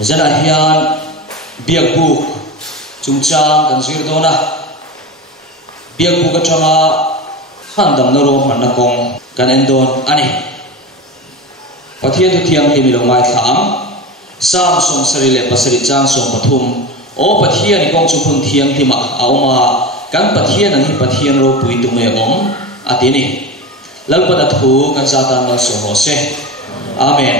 zana hian biak bu chungchang kan zir dona biak bu ka changa handam na ro man na kong kan endon ani pathian tu thiam hi mi lo ngai tham sam som sari le pasari chang som pathum o pathian ni kong chu phun thiam hi ma auma kan pathian an hi pathian ro pui tu me om atini lalpada thu kan satan na so ho se amen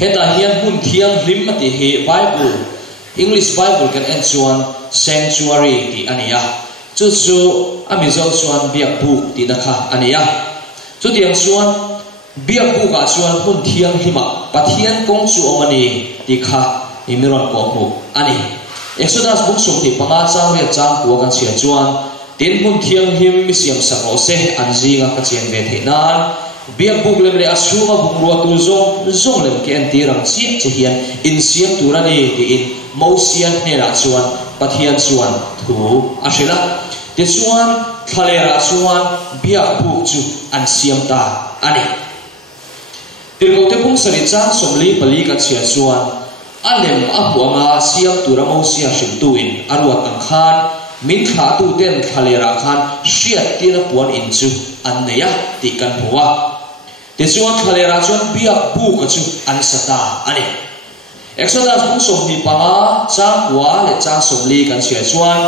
heta hian hun thiam hlim ati he bible English Bible kan en chuan sanctuary ti ania chu chu ami zo chuan biak bu ti da kha ania chu tiang chuan biak bu ka chuan hun thiam hima pathian kong chu omani ti kha imiron ko mu ani Exodus book som ti panga chang le chang ko kan sia chuan tin hun thiam him mi siam sa ro se an zinga ka chen ve the nan biak bu lem le asuma bu ro tu zong lem ke an ti rang chi che hian in siam turani ti in Mosian nera chuan pathian chuan thu ashila te chuan thalera chuan biak bu chu an siam ta ani tirgo te pung sari chang somli pali ka chia chuan alem apuanga siam tura Mosia shim tuin arwat ang khan min kha tu ten thalera khan shiat tira puan in chu an neya ti kan huwa te chuan thalera chuan biak bu ka chu an sata ani Exodus book som ni panga chang kwa le chang som li kan sia chuan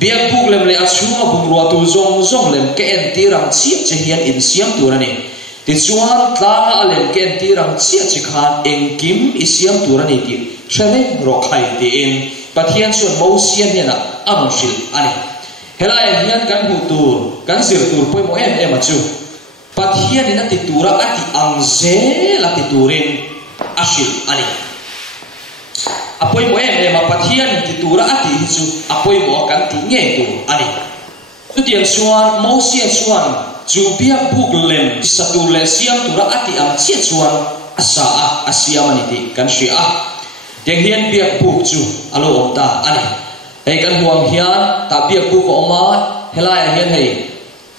biak buk lem le achuma bung ro tu zong lem ke en ti rang chi che hian in siam turani ti chuan tla alem ke en ti rang chi che khan eng kim i siam turani ti shame ro khai ti in pathian chuan Mosian hian am shil ani helai hian kan hu tur kan sir tur poi mo em achu pathian ina ti tura ati ang ze la ti turin ashil ani apoi mo em pathian ti tura ati chu apoi mo kan ti nge tu ani tu tiang chuan Mosia chuan chu biak buk lem satu le siam tura ati am che chuan asa asiam ani ti kan sia tiang hian biak buk chu alo om ta ani ei kan huam hian ta biak buk oma helai hian hei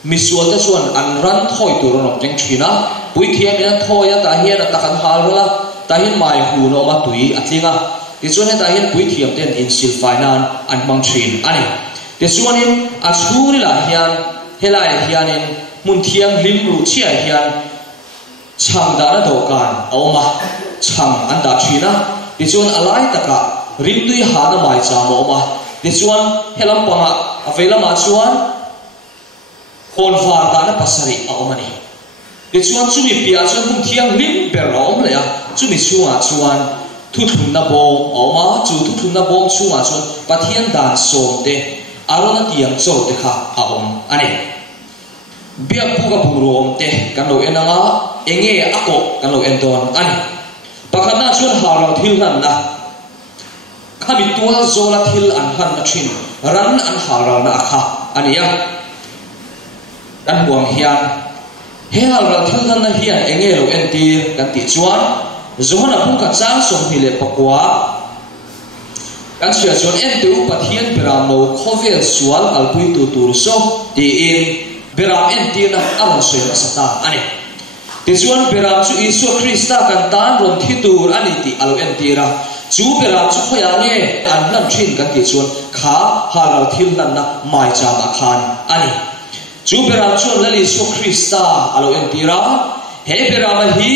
misual ta chuan an ran thoi tur ron teng thina pui thiam ina thoya ta hian ta kan hal rola ta hian mai hu no ma tui atlinga ti chuan heta hian pui thiam ten in sil fainan an mang thin ani ti chuan in a chhuri la hian helai hian in mun thiam lim ru chia hian chang da na do kan oma chang an da thina ti chuan alai taka rim tui ha na mai cha mo ma ti chuan helam panga avelama chuan hon far da na pasari a omani ti chuan chumi pia chuan mun thiam lim ber om le a chumi chuwa chuan thu thun na bom oma chu thu thun na bom chunga chuan pathian dan som te arona tiang chaw te kha a om ani biak pu ka bung rom te kan lo enanga enge ako kan lo endon ani pakhana chuan harang thil nan na khami tual zola thil an han na thin ran an harang na kha ania dan buang hian he harang thil nan na hian enge lo enti kan ti chuan Zohana pun ka chang som hi le pakwa kan sia chuan en tu pathian peram no khovel sual alpui tu tur so ti in beram en ti na aron se na sata ani ti chuan beram chu Isu Krista kan tan ron thi tur ani ti alo en ti ra chu beram chu khoya nge an nan thin kan ti chuan kha haral thil nan na mai cha ma khan ani chu beram chu lali Isu Krista alo en ti ra he berama hi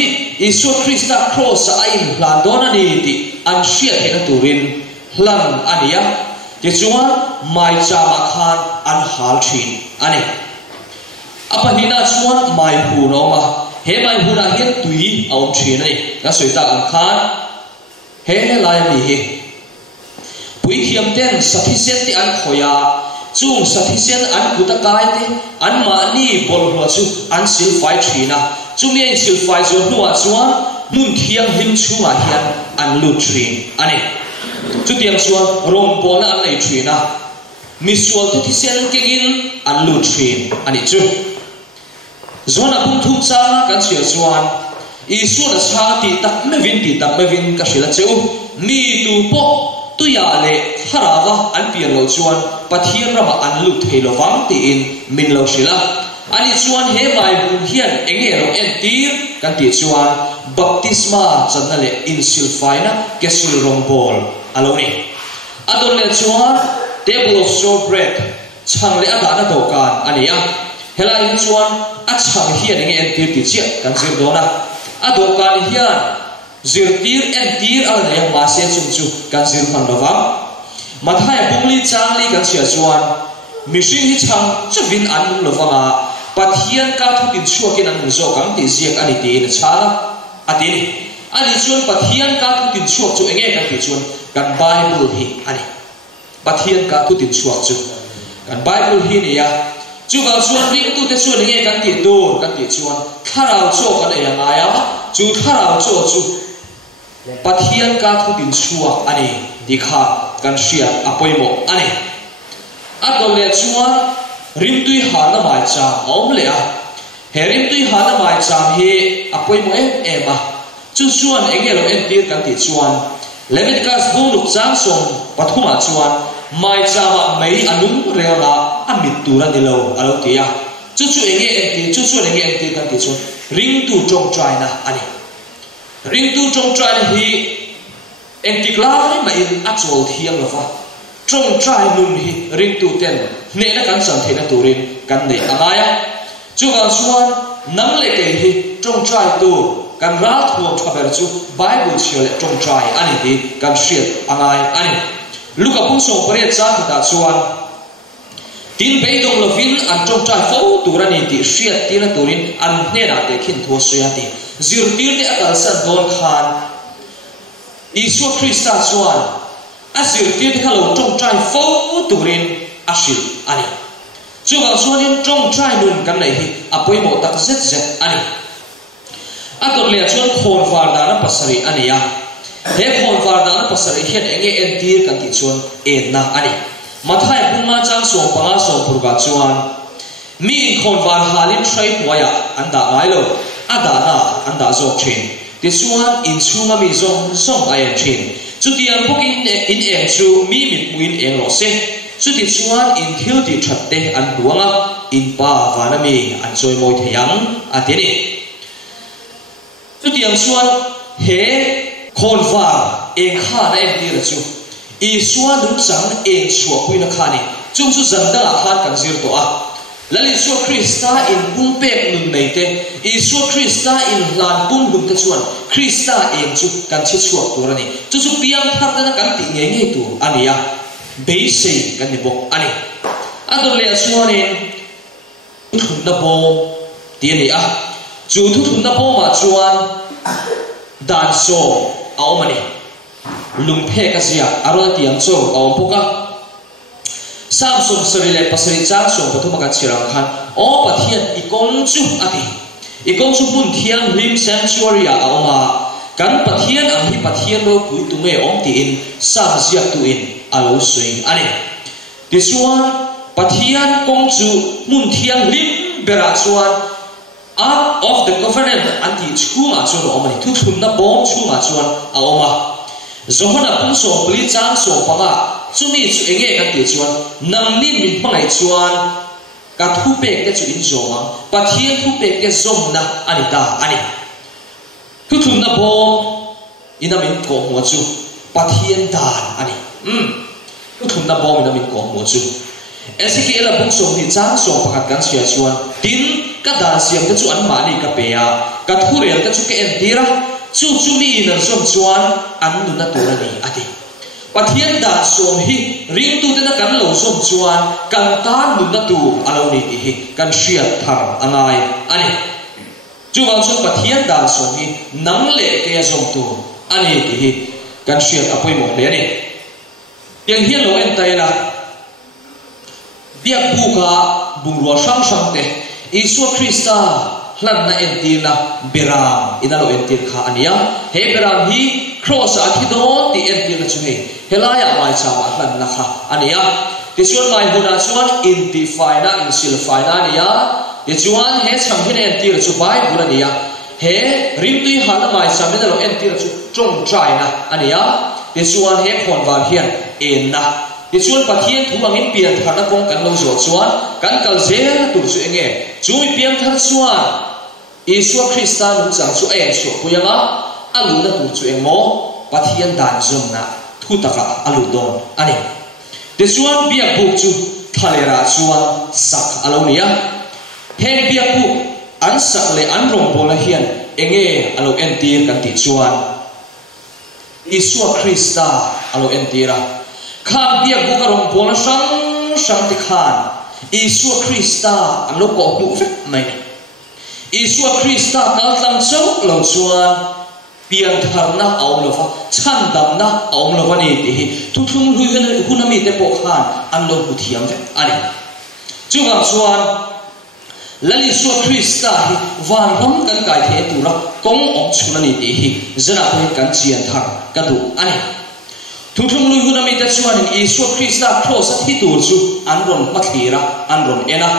Isu Krista cross ain plan dona ni ti an sia he turin hlan ania ti chuan mai cha ma khan an hal thin ani apa hina chuan mai hu no ma he mai hu na hian tui aum thin ai ka soita an khan he lai ni hi pui thiam ten sufficient ti an khoya chung sufficient an kuta kai te an ma ni bol ro chu an sil fai thina chumi en sil fai zo nuwa chuan mun thiam him chunga hian an lu thin ani chu tiang chuan rom bona an nei thina misual tu thisen kengin an lu thin ani chu zona bung thu cha kan sia chuan Isu na cha ti tak mevin ka shila cheu mi tu po tu ya le harawa an pian lo chuan pathian rama an lu thelo wang ti in min lo shila ani chuan he mai bun hian enge ro en tir kan ti chuan baptisma channa le insil faina kesul rombol aloni adon le chuan table of showbread chang le ada na dokan ania hela in chuan a chang hian nge en tir ti chia kan zir dona a dokan hian zirtir en tir al le ma se chung chu kan zir phan lawang mathai bungli changli kan sia chuan mihring hi chang chuvin an lawanga pathian ka thutin chuakin an zo kang ti ziak ani ti na chala atini ani chuan pathian ka thutin chuak chu enge kan ti chuan kan bible hi ani pathian ka thutin chuak chu kan bible hi ni ya chu ga chuan ring tu te chuan enge kan ti tu kan ti chuan tharau cho kan e anga ya chu tharau cho chu pathian ka thutin chuak ani dikha kan sia apoimo ani atol le chuan rim tui hana mai cha om le a he rim tui hana mai cha hi apoi mo ema chu chuan engelo en tir kan ti chuan Leviticus bung luk chang som pathuma chuan mai cha ma mei anum rela amit tura dilo alo tia chu enge en ti chu enge en tir kan ti chuan ring tu trong trai na ani ring tu trong trai hi en ti klar ma in achol thiang lova trong trai nun hi ring tu ten ne na kan san thena turin kan nei amaya chu ga chuan nang le ke hi trong trai tu kan ra thuam thaber chu bible chile trong trai ani ti kan shriat angai ani luka pung so pare cha ta chuan tin be dong lovin an trong trai fo turani ti shriat ti na turin an ne na te khin tho suya ti zir tir te akal san don khan Isu Krista chuan asir tir khalo trong trai fo turin asil ani chuwa chuanin trong trai nun kan nei hi apoi mo tak zet zet ani ator le chuan khon var dana pasari ania he khon var dana pasari hian enge en tir kan ti chuan en na ani mathai bunga chang som panga som purga chuan mi in khon var halin trai waya anda mailo ada na anda zo thin ti chuan in chunga mi zong ai thin chu tiang pukin in em chu mi mit muin eng ro se chu ti chuan in thil ti thatte an duanga in pa vana mi an choi moi theyang atini chu tiang chuan he khon va eng kha na en ti ra chu I suan dum chang eng chua puina khani chung chu zanda khan kan zir to a lali chu Krista in bung pek nun nei te Isu Krista in lan bung dum te chuan Krista eng chu kan chi chuak turani chu chu piang thar na kan ti nge nge tu ania be sei kan ni bok ani ador le chuan in thun na bo ti ni a chu thun na bo ma chuan dan so aumani lung phe ka sia arona tiang cho aum poka Samsung serile pasari chang so pathuma kan chirang khan o pathian ikong chu ati ikong chu bun thiang rim sanctuary a oma kan pathian ang hi pathian ro pui tu nge om ti in sam zia tu in alo sui ani ti chuan pathian kong chu mun thiang lim bera chuan Ark of the Covenant anti chunga chu ro omani thu thun na bom chunga chuan a oma zohona pun so pli chang so panga chumi chu enge kan ti chuan nang ni min pangai chuan ka thu pek te chu in zoma pathian thu pek te zom na ani ta ani thu thun na bom ina min ko mo chu pathian dan ani thu thun na bom ina min ko mo chu Ezekiel bung so ni chang so pakat kan sia chuan tin ka dan siam te chu an ma ni ka pe ya ka thu rel te chu ke en tira chu mi na som chuan an nu na tu ni ati pathian da som hi ring tu te na kan lo som chuan kan ta nu na tu alo ni ti hi kan sia thar angai ani chu wang so pathian da som hi nang le ke som tu ani ti hi kan sia apoi mo le ni yang hian lo en tai la biak buka bungro sang sang te Isu Krista hlan na entir na beram idalo entir kha ania he beram hi cross a thido ti entir na chu he helaya mai chama hlan na kha ania ti chuan mai huna chuan intify na insilfy na ania ti chuan he chang hin entir chu bai bula nia he rim tui hala mai chama idalo entir chu trong trai na ania ti chuan he khon war hian en na ti chuan pathian thu angin pian thana kong kan lo zo chuan kan kal zel tur chu enge chui pian thar chuan Isua Krista nu chang chu en chu puyanga alu na tu chu emo pathian dan zum na thu taka alu don ani te chuan biak buk chu thalera chuan sak alonia hen biak buk an sak le an rong bola hian enge alo entir kan ti chuan Isua Krista alo entira kha biak buk rong bola sang ti khan Isua Krista an lo ko bu vet mai Isua Krista kal tang chau lo chuan pian tharna aum lova chan damna aum lova ni ti tu thum hui hunami te po khan an lo hu thiam ve ani chuwang chuan lali Isua Krista hi van ram kan kai the tura kong om chuna ni ti hi zana ko kan chian thar ka du ani tu thum hui hunami te chuan Isua Krista cross hi tur chu an ron pathira an ron ena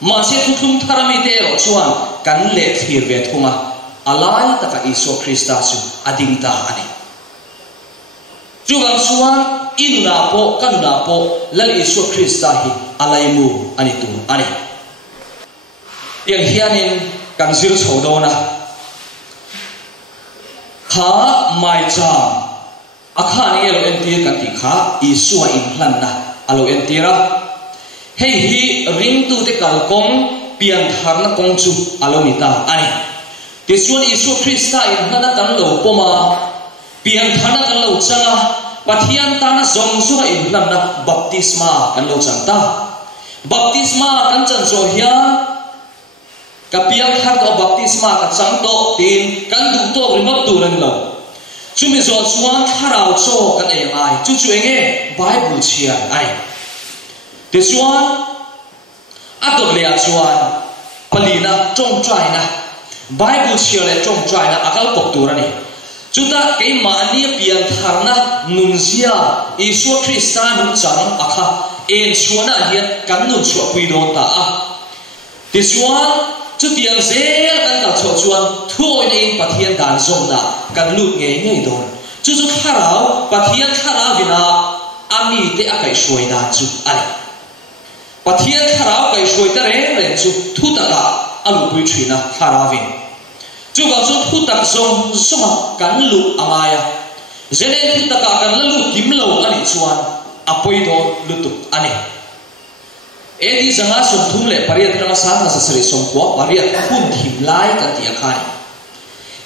ma se thu thum tharami te ro chuan kan le thir ve thuma alai taka Isua Krista chu ading ta ani chuwang chuan inuna po kanuna po lal Isua Krista hi alai mu ani tu ani yang hianin kan zir chodona kha mai cha akha ni elo entir kan ti kha Isua in hlan na alo entira hei hi ring tu te kal kong pian tharna kong chu alo ni ta ani ti chuan Isua Krista in hana kan lo poma pian tharna kan lo changa pathian ta na zong su in hlan na baptisma kan lo chang ta baptisma kan chan zo hian ka pian thar do baptisma ka chang do tin kan du to rimap tu ran lo chumi zo chuan tharau cho kan e ai chu chu enge Bible chia ai te chuan atok le chuan palina trong trai na Bible chia le trong trai na akal kok turani chuta ke mani pian tharna nunzia Isua Krista nu chang akha en chuana hian kan nun chu pui don ta a te chuan chu tiang zel kan ka cho chuan thuoi nei pathian dan zong na kan lut nge nei don chu chu kharau pathian khara vina ami te akai shoi na chu ai pathian kharau kai shoi ta re chu thu ta ka alu pui thina kharavin chu ga chu thu tak zong soma kan lu amaya zelen thu ta ka kan lu kim lo ani chuan apoi do lutu ani edi zanga som thum le pariat ka sa na sari som ko pariat hun thim lai kan ti akhai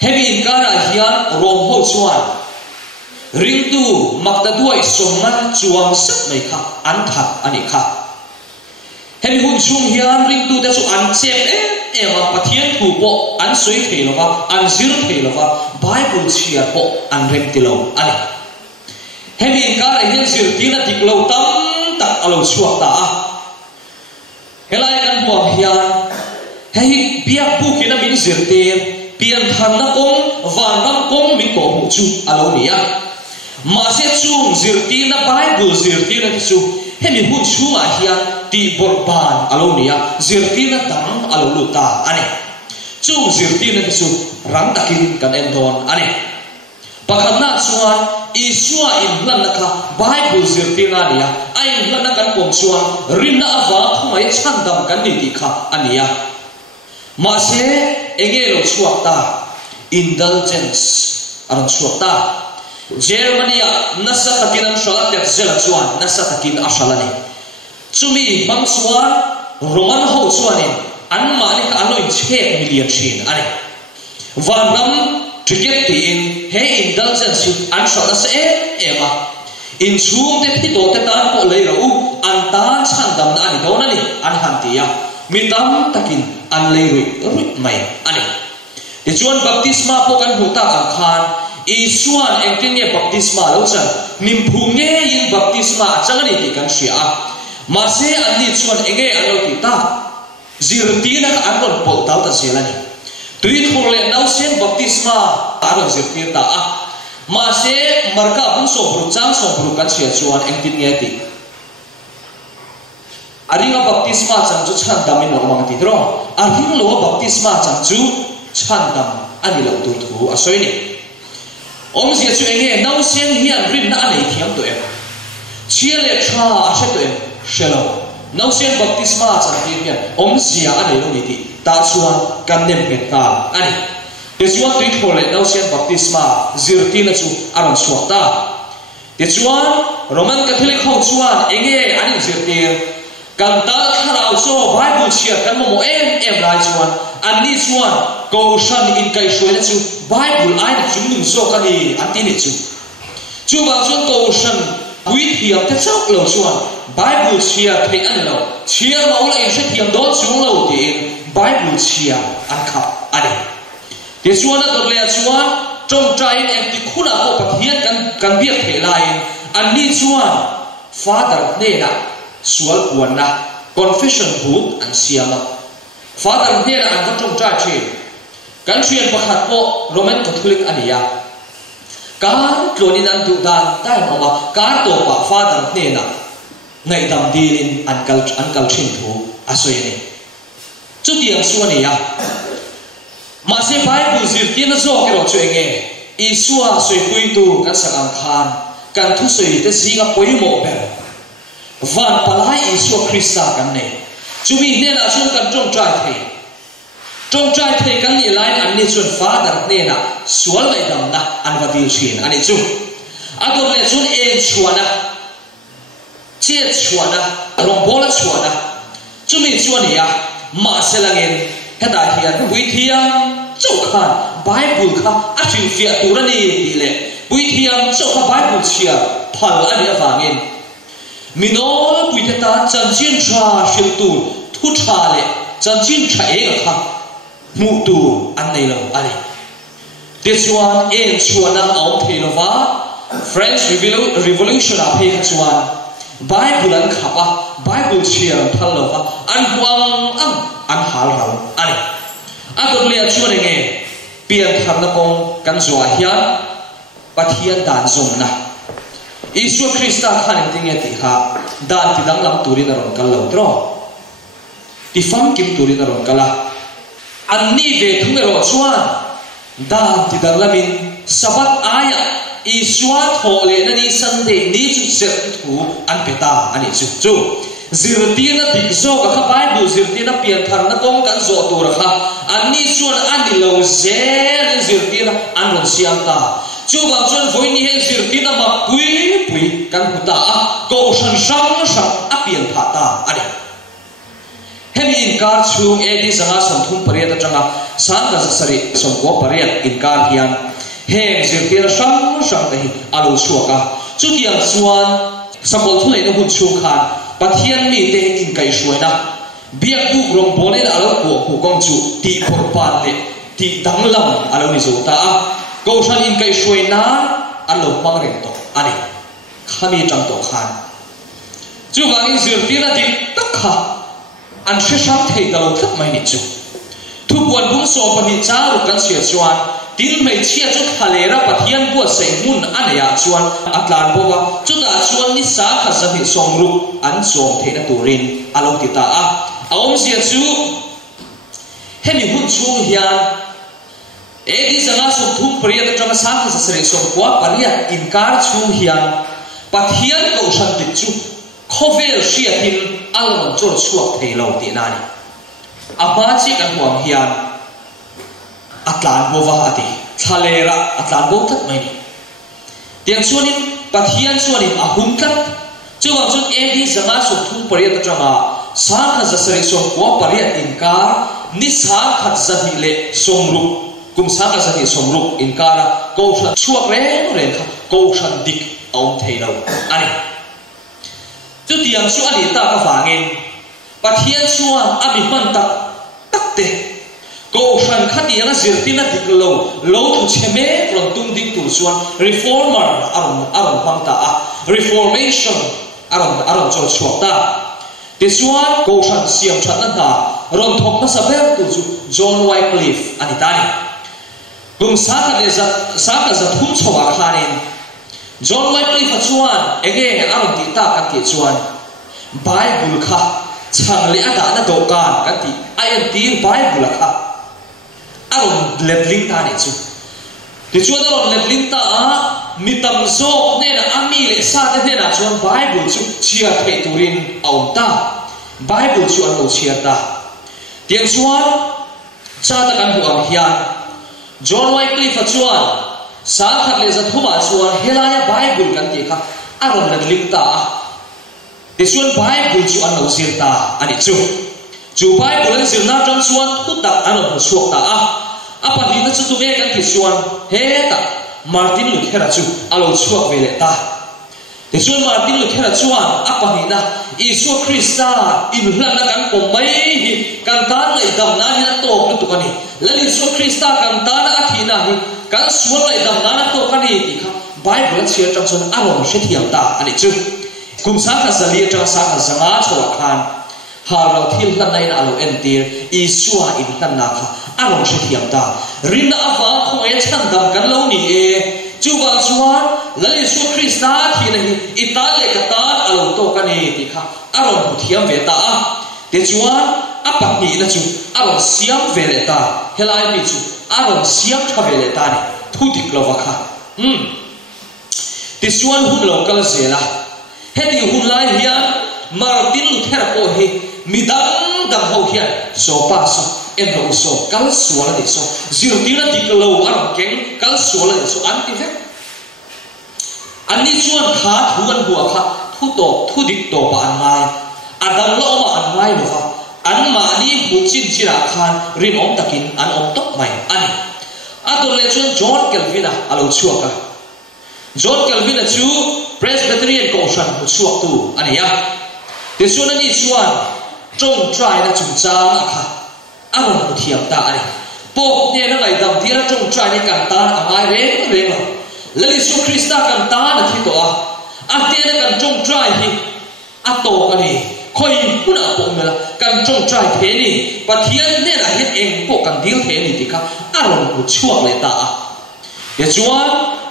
hebi in kara hian rom ho chuan ring tu makta duai som na chuang sak mai kha an thak ani kha hebi hun chung hian ring tu te chu an chep ema pathian thu po an soi thelo an zir thelo Bible chia po an rem tilo ani hebi in kara hian zir tina tiklo tam tak alo chuak ta helai kan huam hian hei biak bu kina min zirte pian thanna kong van ram kong min ko hu chu alo nia ma se chung zirti na Bible zirti na chu hemi hu chu ma hian ti borban alo nia zirti na dang alo luta ani chung zirti na chu rang takin kan endon ani pakhatna chuan Isua in hlan na kha Bible zirti na nia ai hlan na kan pom chuan rin na awa thumai chandam kan ni ti kha ania ma se engelo chuakta indulgence aron chuakta Germany nasa takin an shalatek zela chuan nasa takin ashalani chumi bang chuan Roman ho chuanin an mani ka aloi 6 million chin ani vanram ticket in he indulgence an shot as ema in chung te pito te tan ko lei ro an tan chandam na ani don ani an hantia mitam takin an lei ri mai ani ti chuan baptisma po kan huta kan khan Isuan engtinge baptisma lo chan nim phunge in baptisma changani ti kan sia ma se an ni chuan enge alo ti ta zirtina an ron pol ta ta selani tui thurle nau sen baptisma aron zirtir ta ma se marka bun so bru chang so bru kan sia chuan engtin nge ti aringa baptisma chang chu chan damin lo mang ti dro aring lo baptisma chang chu chan dam ani lo tu thu asoini om zia chu enge nau sen hian rin na nei thiam to em chia le tha a she to em shelo nau sen baptisma chang ti hian om zia ani lo ni ti ta chuan kan nem het ta ani te chuan tui thor le no sian baptisma zirtin chu aron suak ta te chuan Roman Catholic ho chuan enge ani zirtir kan ta kharau so Bible chia kan mo em lai chuan ani chuan ko shan in kai shoi chu Bible ai na chung nim so ka ni antini chu ba chuan ko shan with hiam te chok lo chuan Bible chia thei an lo chia lo la in se hiam don chung lo ti Bible chia an khap ani te chuan a dor le chuan trong trai em ti khuna ko pathian kan biak thei lai ani chuan Father ne na sual puan na confession book an siama Father ne na an trong trai chi kan thian pakhat po Roman Catholic ania kan tlonin an du dan tai ma ka to pa Father ne na ngai dam din an kal thin thu asoi ni chu tiang suania ma se Bible zirtin zo ke ro chuenge Isua soi pui tu kan sakang khan kan thu soi te singa poimo ber van palai Isua Krista kan ne chumi ne na chun kan trong trai thei kan ni lai an ni chun Father ne na sual lai dam na an vadil chin ani chu ador le chun en chuana che chuana rong bola chuana chumi chuania ma selangin heda hian bui thiam chau khan Bible kha achin fia turani dile bui thiam chau kha Bible chia phal ani awangin minol bui ta chanchin tha shil tu thu tha le chanchin tha e kha mu tu an nei lo ani this one in chuana au thilova French Revolution a phe chuan Bible an khapa Bible chia thalova an huang an hal rau ani ador le chuan nge pian thar na pong kan zwa hian pathian dan zom na Isu Krista khan tinge ti kha dan ti dang lam turin ron kal lo tro ti fam kim turin ron kala anni ve thung ro chuan dan ti dang lamin sabat aya Isua tho le na ni Sunday ni chu set thu an peta ani chu zirtina dik zo ka Bible zirtina pian thar na kong kan zo tur kha ani chuan ani lo zel zirtina an ron siam ta chu ba chuan voi ni he zirtina ma pui kan huta a ko san sang a pian pha ta ani hem in kar chung e di zanga som thum pariat atanga san da sari som ko pariat in kar hian he zirtina sang te hi alo chuaka chu tiang chuan sabol thulei na hun chung khan pathian mi te in kai shuaina biak bu rong bolen alo ko kong chu ti phor pan le ti dang lam alo ni zo ta a ko san in kai shuaina alo mang reng to ani khami chang to khan chu wa in zir ti na ti tak kha an she sam thei da lo thap mai ni chu thu buan bung so pa ni cha ru kan sia chuan tin mai chia chu khalera pathian bu sei mun anaya chuan atlan bowa chu da chuan ni sa kha sa hi songru an som theina turin alo ti ta a awm sia chu hemi hun chu hian e di zanga su thum priya ta tama sa kha sa sre som kwa paria inkar chu hian pathian ko san ti chu khovel sia tin alon chor chuak thei lo ti na ni aba chi kan huam hian atlan bowa ati thalera atlan bo that mai ni tiang chuanin pathian chuanin ahun kat chuwa chun e di zanga su thum pariat atanga sa kha zasari som ko pariat inkar ni sa khat zahi le somru kum sa kha zahi somru inkara ko thla chuak re kha ko than dik aum theilo ani chu tiang chu ani ta ka wangin pathian chuan abi man tak te ko san khati nga zirtina diklo lo tu cheme from tung dik tu suan reformer aron pangta a reformation aron chol chota te suan ko san siam thatna ta ron thok na saber tu John Wycliffe ani tani kum sa ka za thum chowa khanin John Wycliffe chuan ege aron ti ta ka ke chuan Bible kha chang le ada na do kan ka ti ai tir Bible kha aron lebling ta ni chu ti chuan aron lebling ta a mitam zo ne na ami le sa te na chuan Bible chu chia the turin au ta Bible chu an lo chia ta tiang chuan cha ta kan huang hian John Wycliffe chuan sa khat le za thuma chuan helaya Bible kan ti kha aron lat ling ta ti chuan Bible chu an lo zir ta ani chu Bible an zir na tang chuan thu tak aron hu suak ta apa ni na chu tu ve kan ti chuan he ta Martin Luther chu alo chuak ve le ta ti chuan Martin Luther chuan apa ni na Isu Krista in hlan na kan ko mai hi kan ta lai dam na hi na to na tu kan ni la Isu Krista kan ta na athina hi kan sual lai dam na to kan ni ti kha Bible chia tang chuan aron she thiam ta ani chu kum sa kha zali tang sa kha zanga chawa khan ha lo thil hlan nai na alo entir Isu in hlan na kha aron she thiam ta rin na awa khoi chan dam kan lo ni chu ba chuan la Isu Krista thi na hi ital le ka ta alo to kan ni ti kha aron thiam ve ta te chuan apa ni na chu aron siam ve le ta helai mi chu aron siam tha ve le ta ni thu dik lo wa kha ti chuan hun lo kal zela heti hun lai hian Martin Luther ko hi midang dam ho hian so pa so en lo so kal suala ni so zir tira dik lo aron keng kal suala ni so an ti ve ani chuan kha thuan bua kha thu to thu dik to pa an ngai adam lo ma an ngai lo kha an ma ni hu chin chira khan rin om takin an om tok mai ani ador le chuan John Calvin alo chuaka John Calvin chu Presbyterian Commission hu chuak tu ani ya te chuan ani chuan trong trai na chung chang kha aron hu thiam ta ani pok ne na ngai dam thira trong trai ne kan ta angai reng la Isu Krista kan ta na thi to te na kan trong trai hi ato kan ni khoi puna po mela kan trong trai the ni pathian ne la het eng po kan dil the ni ti kha aron hu chuak le ta ya chuan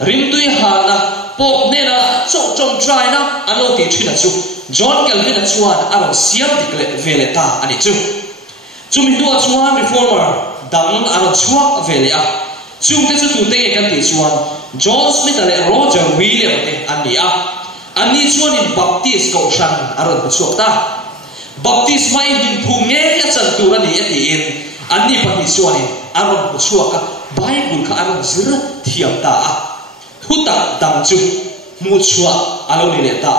rim tui ha na pok ne na trong trai na ano ti thina chu John Calvin chuan aron siam dik le vele ta ani chu mi tu chuan reformer dang aron chuak vele chu te chu tu te kan ti chuan John Smith le Roger William te ani ani chuan in Baptist ko shan aron hu chuak ta Baptist mai din phung nge ya chan tu ra ni ati in ani pa ni chuan in aron hu chuak ka Bible kha aron zir thiam ta thu tak dang chu mu chua alo ni le ta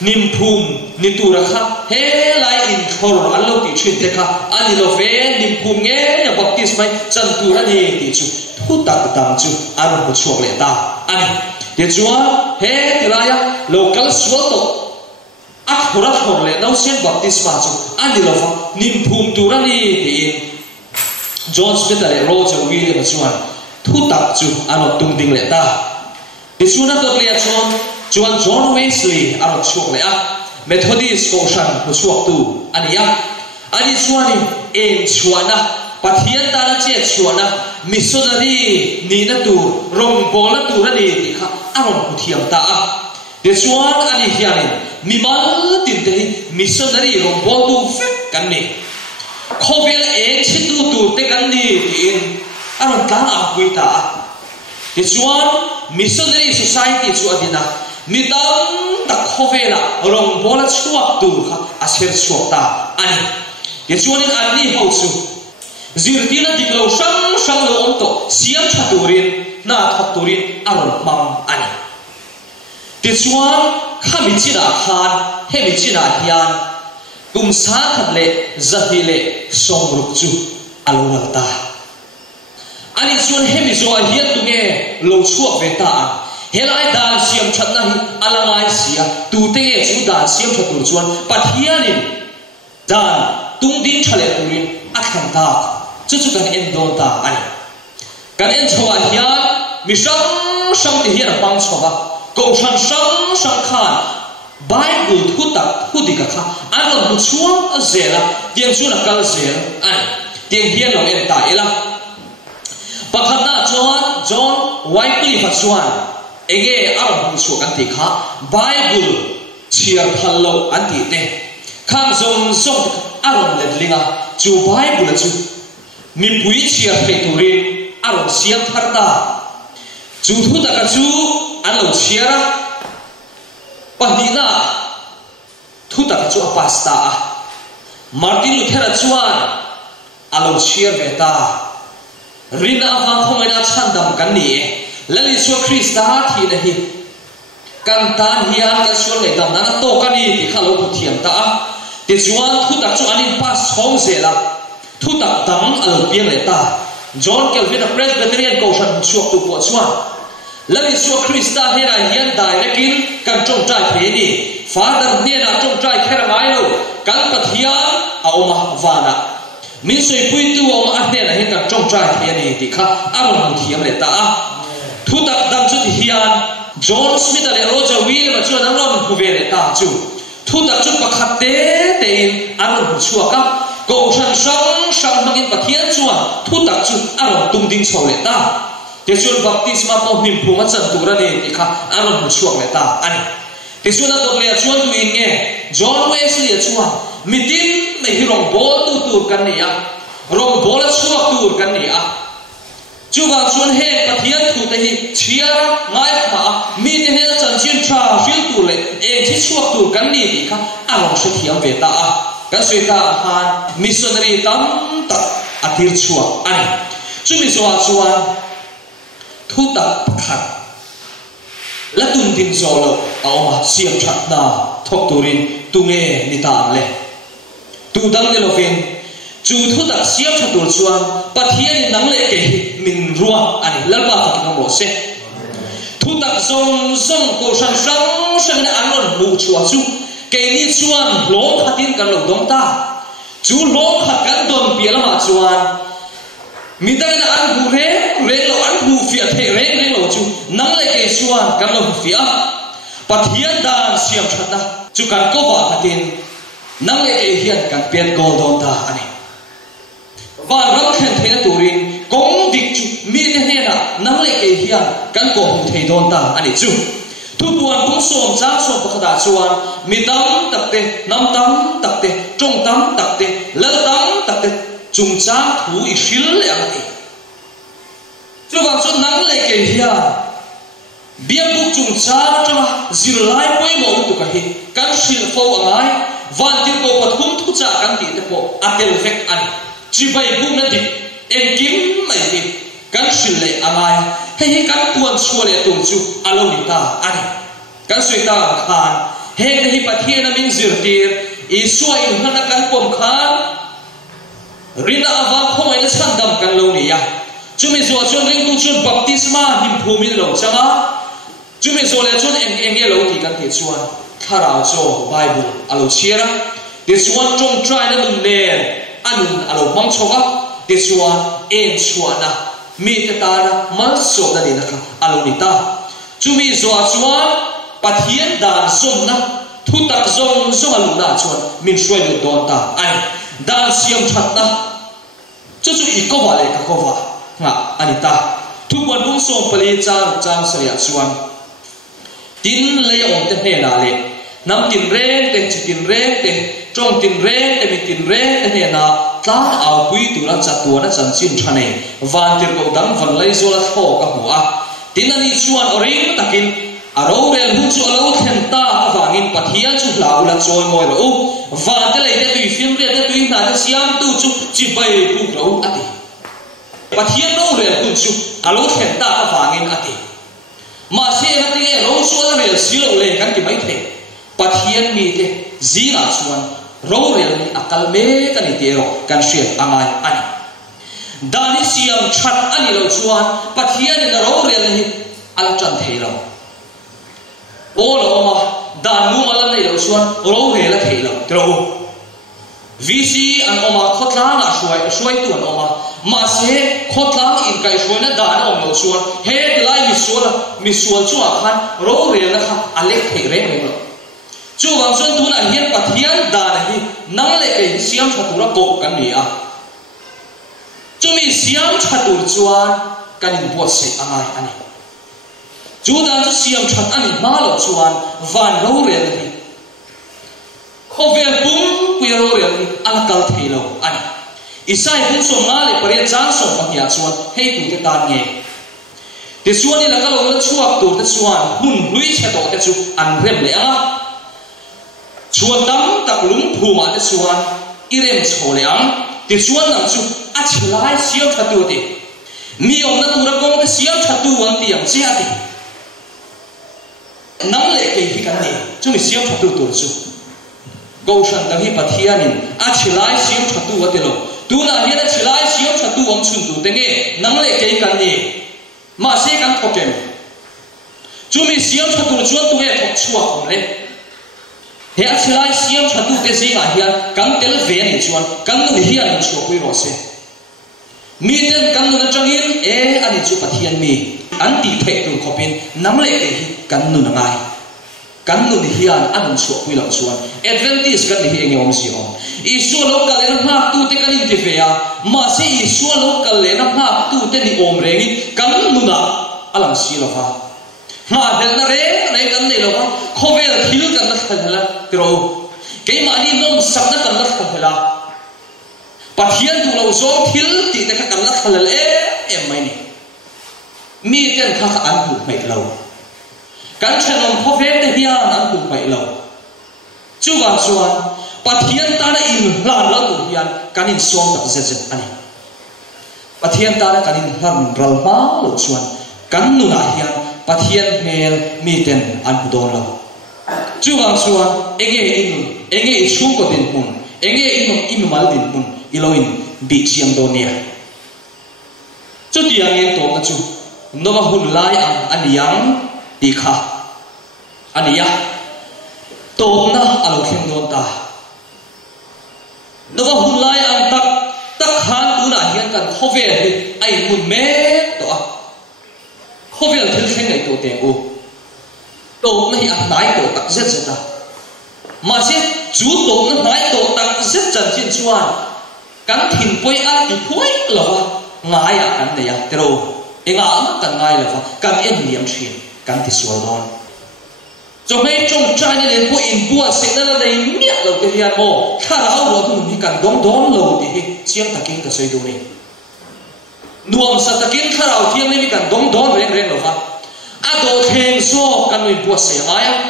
nim phum ni tu ra kha he lai in thor alo ti thin te kha ani lo ve nim phum nge ya Baptist mai chan tu ra ni ti chu thu tak dang chu aron hu chuak le ta ani ye chuan he tilaya local swal to akhora thor le no sen Baptist ma chu ani lo fa nim phum tu ra ni ti John Smith le Roger William chuan thu tak chu ano tung ding le ta ti chuan to le chuan John Wesley aro chuak le Methodist ko shan hu chuak tu ani chuan en chuana pathian ta na che chuana missionary ni na tu rong bol na tu ra ni ti kha aron hu thiam ta ti chuan ani hian mi mal tin te missionary rong bol tu fek kan ni khovel en chitu tu te kan ni in aron tlang hui ta ti chuan missionary society chu adina midang tak khovela rong bola chuak tu kha asher chuak ta ani ti chuan in ani ho chu zirtina diklo sang lo om to siam chaturin na thaturin aron mam ani ti chuan khami china khan hemi china hian kum sa khat le zahile somruk chu alunal ta ani chuan hemi zo a hiat tu nge lo chuak ve ta helai dan siam thatna hi alangai sia tu te nge chu dan siam thatur chuan pathianin dan tung din thale turin akham ta chu kan en don ta ani kan en chowa hian mi sang te hian pang chowa ko sang khan Bible thu tak thu dika kha anon hu chuang a zela tiang chu na kal zel ani tiang hian lo en ta ela pakhatna chuan John Wycliffe chuan enge aron hu chu kan ti kha Bible chiar thallo an ti te khang zong aron ledlinga chu Bible chu mi pui chiar fe turin aron siam tharta chu thu ta ka chu an lo chiara pahina thu ta ka chu pasta Martin Luther chuan alo cheer ve ta rina avang khomai na chandam kan ni lali so Krista thi na hi kan tan hian ka sual le dam na to kan ni ti khalo ku thiam ta ti chuan thu tak chu anin pas hong zela thu tak dam alo piang le ta John Calvin a Presbyterian ko san chuak tu po chuan lali so Krista hera hian direct in kan chong trai phe ni Father ne na chong trai khera mai lo kan pathian a oma vana min soi pui tu om a ne na he kan chong trai phe ni ti kha aron thiam le ta thu tak dam chu ti hian John Smith le Roger Williams chu an ron hu ve le ta chu thu tak chu pakhat te te in aron chuak ka ko san sang mangin pathian chuan thu tak chu aron tung ding chho le ta te chuan baptisma po him phuma chan tu ra ni ti kha aron chuak le ta ani te chuan a dor le chuan tu in nge John Wesley chuan mitin mai hi rong bol tu tur kan ni a rong bol chuak tur kan ni a chu wang chuan he pathian thu te hi chia ngai kha mi te he chan chin tha fil tu le e chi chuak tur kan ni ti kha aron se thiam ve ta a kan sui ta han missionary tam tak athir chuak ani chu mi chuan thu tak pakhat la tun din zolo awma siam that na thok turin tunge ni ta le tu dang le lovin chu thu tak siam that tur chuan pathian nang le ke min ruwa ani lalpa ka no ro se thu tak zong ko sang na anon lu chua chu ke ni chuan lo khatin kan lo dong ta chu lo khat kan don piala ma chuan midang na an hu re lo an hu fi a the re lo chu nang le ke chuan kan lo fi a pathian dan siam thata chu kan ko ba khatin nang le ke hian kan pen gol don ta ani wa ram khen the turin kong dik chu mi te he na nang le ke hian kan ko hu thei don ta ani chu thu buan cũng som cha som pakada chuan mi tam takte nam tam takte trong tam takte lal tam takte chung cha thu I shil le ati chu wang chu nang le ke hia bia buk chung cha cha zir lai poi mo tu ka hi kan shil fo angai van ti ko pathum thu cha kan ti te po atel vek ani chi bai buk na dik em kim mai ti kan shil le angai hei kan tuan chua le tung chu alo ni ta ani kan sui ta khan he ka hi pathian min zir tir I suai in hana kan pom khan rina ava khomai na chandam kan lo ni ya chumi zo chon ring tu chun baptisma him phumin lo changa chumi zo le chon eng lo ti kan ti chuan tharau cho Bible alo chiara this one trong try na mun ne anun alo mang choga this one en chuana mi te ta na man so na ni na kha alo ni ta chumi zo chuan pathian dan som na thu tak zong alu na chuan min shoi lu don ta ai dan siam that na chu I ko wa le ka ko wa nga ani ta thu buan bung som pali chang saria chuan tin le on te he na le nam tin re te chi tin re te trong tin re te mi tin re te he na tla au pui tu la cha tu na chan chin thane van tir ko dang van lai zo la tho ka hu a tin ani chuan oring takin aro rel hu chu alo khen ta awangin pathian chu lau la choi moi ro van te le te tui film te tui na te siam tu chu chi bai pu ro ati pathian ro rel hu chu alo khen ta awangin ati ma se na te ro chu ala rel si lo le kan ti mai the pathian mi te zinga chuan ro rel ni akal me kan ni te ro kan shel angai ani dani siam that ani lo chuan pathian ni ro rel ni al chan thei lo Olo ma dan mu malam nei lo chuan ro he la thei lo tro VC an oma khotlang a shwai tu an oma ma se khotlang in kai shwai na dan om lo chuan he lai mi sual chu a khan ro re la kha alek thei re lo chu wang chuan tu na hian pathian dan hi nang le ke siam thatura ko kan ni a chu mi siam thatur chuan kan in bo se angai ani Judan chu siam that ani ma lo chuan van ro re ni khovel bum pui ro re ni alkal thelo ani isai bum so nga le pare chang so pa ya chuan hei tu te tan nge te chuan ni la ka lo la chuak tu te chuan hun hlui che to te chu an rem le a chuan tam tak lung phu ma te chuan irem chho le ang ti chuan nang chu a chilai siam thatu ti mi om na tura kong te siam thatu ang ti ang chia ti nang le ke hi kan ni chu mi siam thatu tur chu go shan da hi pathianin a chilai siam thatu wa te lo tu na hi na chilai siam thatu ang chun tu te nge nang le ke kan ni ma se kan thokem chu mi siam thatu chuan tu he thok chua khom le he a chilai siam thatu te zinga hian kan tel ve ni chuan kan nu hian an chu pui ro se mi ten kan nu na changin ani chu pathian mi an ti thei tu khopin nang le ke hi kan nu na ngai kan nu ni hian an chu pui lo chuan advantage kan ni hi engom si om isu lokal le na tu te kan in ti ve a ma se isu lokal le na tu te ni om rengin kan nu na alam si lo ha ha del na re kan nei lo ha khovel thil kan na khala tro ke ma ni nom sak na kan na khala pathian tu lo zo thil ti te kan na khala le em mai ni mi ten kha an hu mai lo kan chanom khovel te hian an hu mai lo chu ga chuan pathian ta na in la la tu hian kan in som tak zet zet ani pathian ta na kan in hlam ral ma lo chuan kan nu na hian pathian mel mi ten an don lo chu ga chuan enge isu ko tin hun enge in mal din hun iloin bi chiam do nia chu tiang en to na chu no ba hun lai an yang ti kha ania to na alo khem don ta no ba hun lai an tak khan tu na hian kan khove ai mun me to a khovel thil khen ngai to te u to na hi a nai to tak zet zeta ma se chu to na nai to tak zet chan chin chuan kan thin poi a ti phoi lo ngai a kan ne ya tero enga ma kan ngai lo kan en niam thin kan ti sual don cho mấy trong trai này lên po in bua sẽ là đây miệng lâu cái hiền ô khá là áo rồi thì cần đón lâu thì chiang ta kinh ta xây đồ này nuông sa ta kinh khá là thiêng này cần đón rèn lâu ha à đồ thèn so cần mình bua sẽ ngay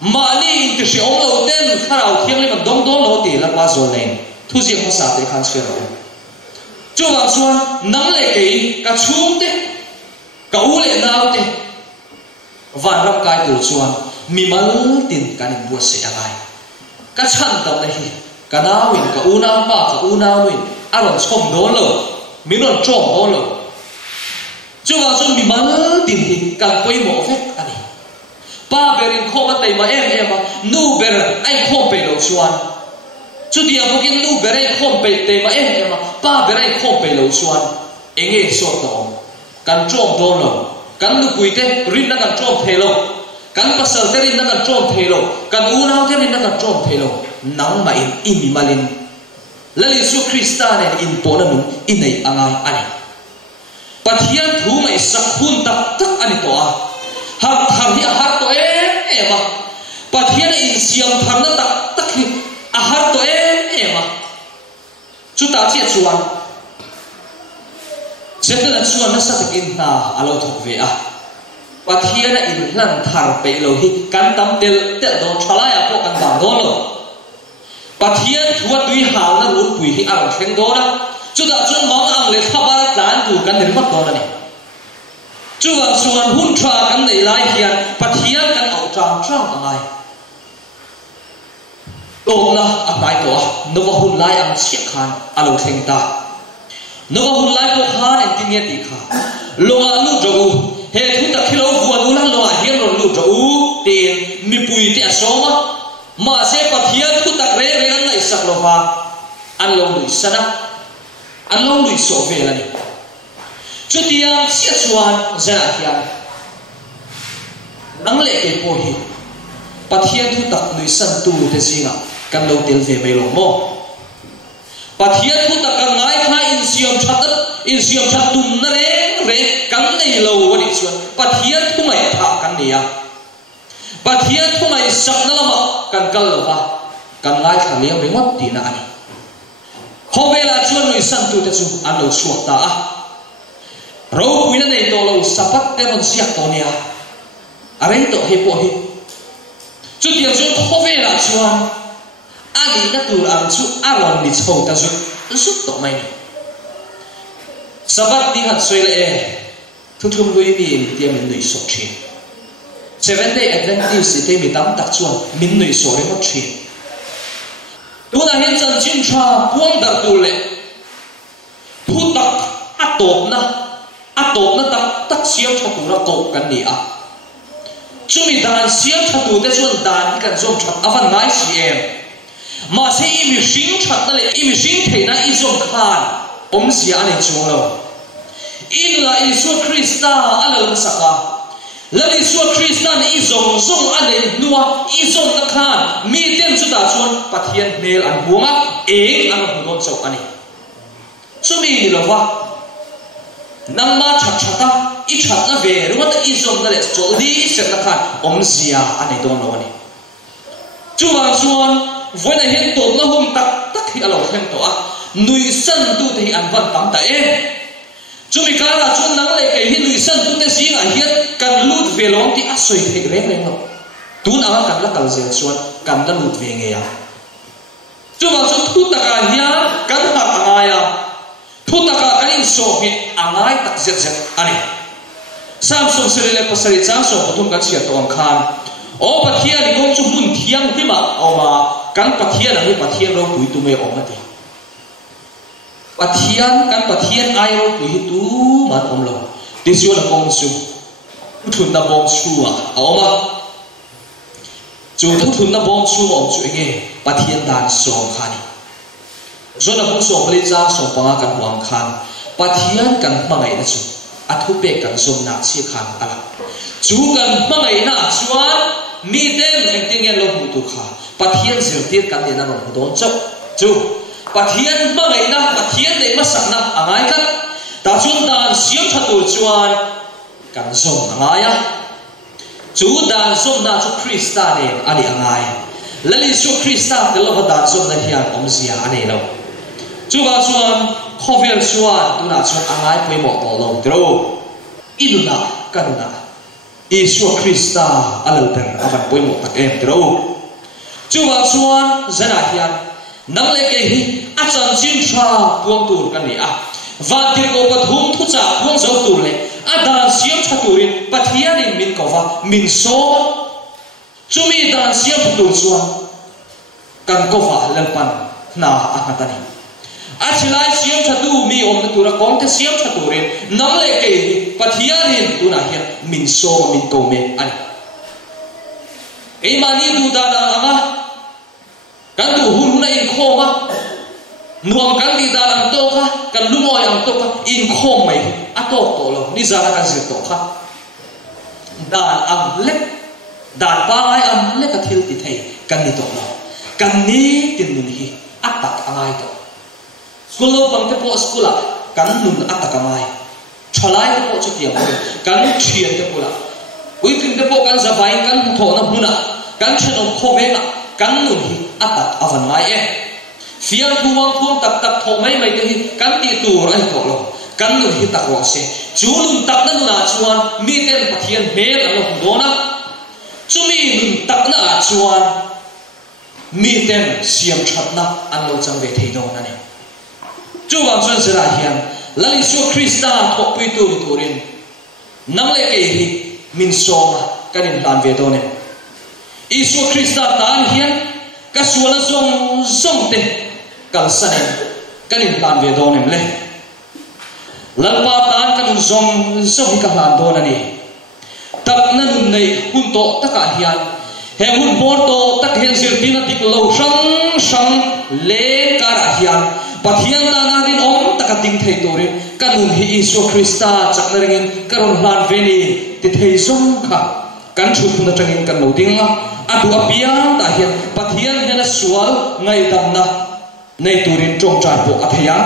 mà đi thì sẽ ông lâu tên khá là thiêng này cần đón lâu thì là qua rồi này thu diệt nó sa để khăn xuyên rồi chú bảo xuân nắm lại cái cả chuông thế cả u lệ nào thế vàรับcái từ xuân mi mal tin kan bua se angai ka chan tam na hi kana win ka una pa ka una win aron chom do lo mi non chom do lo chu wa so mi mal tin hi kan koi mo fe ani pa berin kho ma tai ma em nu ber ai kho pe lo chuan chu dia bokin nu ber ai kho pe te ma em pa ber ai kho pe lo chuan enge so to kan chom do lo kan nu kui te rin na kan chom the lo kan pasal terin na kan chom thelo kan unau terin na kan chom thelo nang ma in imi malin lali su kristane in pona nu in nei angai ani pathian thu mai sak hun tak tak ani to a har thar hi har to ma pathian in siam thar na tak tak hi a har to ma chu ta chi chuan setna chuan na sa takin na alo thok ve a pathian in hlan thar pe lo hi kan tam tel do thala ya po kan ba do lo pathian thuwa tui hal na lut pui hi ar theng do na chu da chun mong ang le khabar tlan tu kan ri mat do na ni chu wa suan hun tha kan nei lai hian pathian kan au trang angai do na a pai to no wa hun lai ang sia khan alo theng ta no wa hun lai ko khan en tin ye ti kha lo a lu jo he thu ta khilo vuan u lan lo a hiam ron lu u tin mi pui te asoma ma se pathian thu ta re an lai sak lo ha an lo lui sana an lo lui so ve la ni chu tiang sia chuan za hiam nang le ke po hi pathian thu ta lui san tu te singa kan lo tel ve me lo mo pathian thu ta kan ngai kha in siam that tum na re kan nei lo wani chuan pathian thu mai tha kan nia pathian thu mai sak na lama kan kal lo ha kan ngai kha liam ri ngot ti na ani khowela chuan noi san tu te chu an lo suak ta a ro pui na nei to lo sapat te mon siak to nia are to he po hi chu tiang chu khowela chuan ani na tur ang chu aron ni chho ta chu giúp tổ mày Sabat đi hạt xoay lệ thu thum lui mi tiêm mình nuôi sổ chuyện Seventh Day Adventist thì mình tắm đặc chuan mình nuôi sổ đến một chuyện tu na hiện chân chim cha buông đặc tu lệ thu đặc atop na tak siam cha tu ra cầuกันนี่อ่ะchu mi dan siam cha tu te chuan dan kan zom chat avan ngai si em mà se imi sing chat na le imi sing thei na i zom khan om sia ani chung lo in la Isu Krista alal saka la Isu Krista ni i zom zom ane nuwa i zom na khan mi tem chu da chuan pathian mel an buanga eng an hudon chau ani chu mi lo wa namma chata i chat na ve ruwa ta i zom na le chol di set na khan om sia ani don lo ani chu wa chuan voi na hen to na hum tak hi alo khem to a nui san tu te an van tam ta e chumi kara chun nang le kai hi nui san tu te singa hian kan lut velong ti a soi thek reng reng lo tun anga kan la kal zel chuan kan la lut ve nge ya chuma chu thu taka hian kan ha anga ya thu taka kan in so hi angai tak zet zet ani samsung serile pasari chang so pathum kan sia to ang khan o pathian ni kong chu mun thiang hima oma kan pathian ani pathian ro pui tu me omati pathian kan pathian ai ro pui tu man om lo tisio la kong su thun na bom su a oma chu thun na bom su om chu nge pathian dan so khani zona bom so bli cha so pa kan wang khan pathian kan mangai na chu athu pe kan som na chi khan ala chu kan mangai na chuan mi tem acting en lo hu tu kha pathian zirtir kan dena ro don chau chu pathian mangai na pathian de masak na angai kan ta chun dan siam thatu chuan kan som angaya chu dan som na chu Krista ne ani angai lali chu Krista de lo dan som na hian om sia ani lo chu ba chuan khovel chuan tu na chuan angai poi mo to lo tro iluna kanuna Isu Krista alalter avan poi mo tak em tro chu ba chuan zana hian nang le ke hi achan chin tha puang tur kan ni a va tir ko pathum thu cha puang zo tur le adan siam thaturin pathian in min ko va min so chumi dan siam tur chuan kan ko va lalpan na ahatani achilai siam thatu mi om na tura kong te siam thaturin nang le ke hi pathian in tu na hian min so min ko me an ei mani du da na anga kan tu hun na in khoma nuam kan ti da lang to kha kan lumoy ang to kha in khom mai atok to lo ni zara kan zir to kha dan am lek dan pa ai am lek ka thil ti thei kan ni to lo kan ni tin nun hi atak angai to school lo pang te po school a kan nun atak angai thalai te po chu tiam kan thien te po la ui tin te po kan zabai kan tho na huna kan chenom khomena kan nun hi atak avan ngai e fiang puang tak tho mai te hi kan ti tur ai to lo kan nun hi tak ro se chu nun tak na na chuan mi ten pathian mel alo dona chu mi nun tak na chuan mi ten siam that na an lo chang ve thei dong na ni chu wang chuan sera hian lali su Krista tho pui tu turin nang le ke hi min soma kanin plan ve do ne Isu Krista tan hian ka suala zong te kal sanen kanin plan ve do nem le lalpa tan kanun zong ka hlan do na ni tak na nun nei hun to taka hian he hun bor to tak hen sir tin tik lo sang le kara hian pathian na na rin om taka ting thei torin kanun hi Isu Krista chakna ringin karon hlan ve ni ti thei zong kha kan thu na tangin kan lo ding la atu apiang ta hian pathian hena sual ngai dam na nei turin trong trai po athaya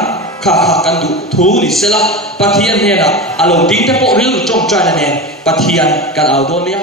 kha kan du thu ni sela pathian hena alo ding te po ril trong trai na ne pathian kan au don ya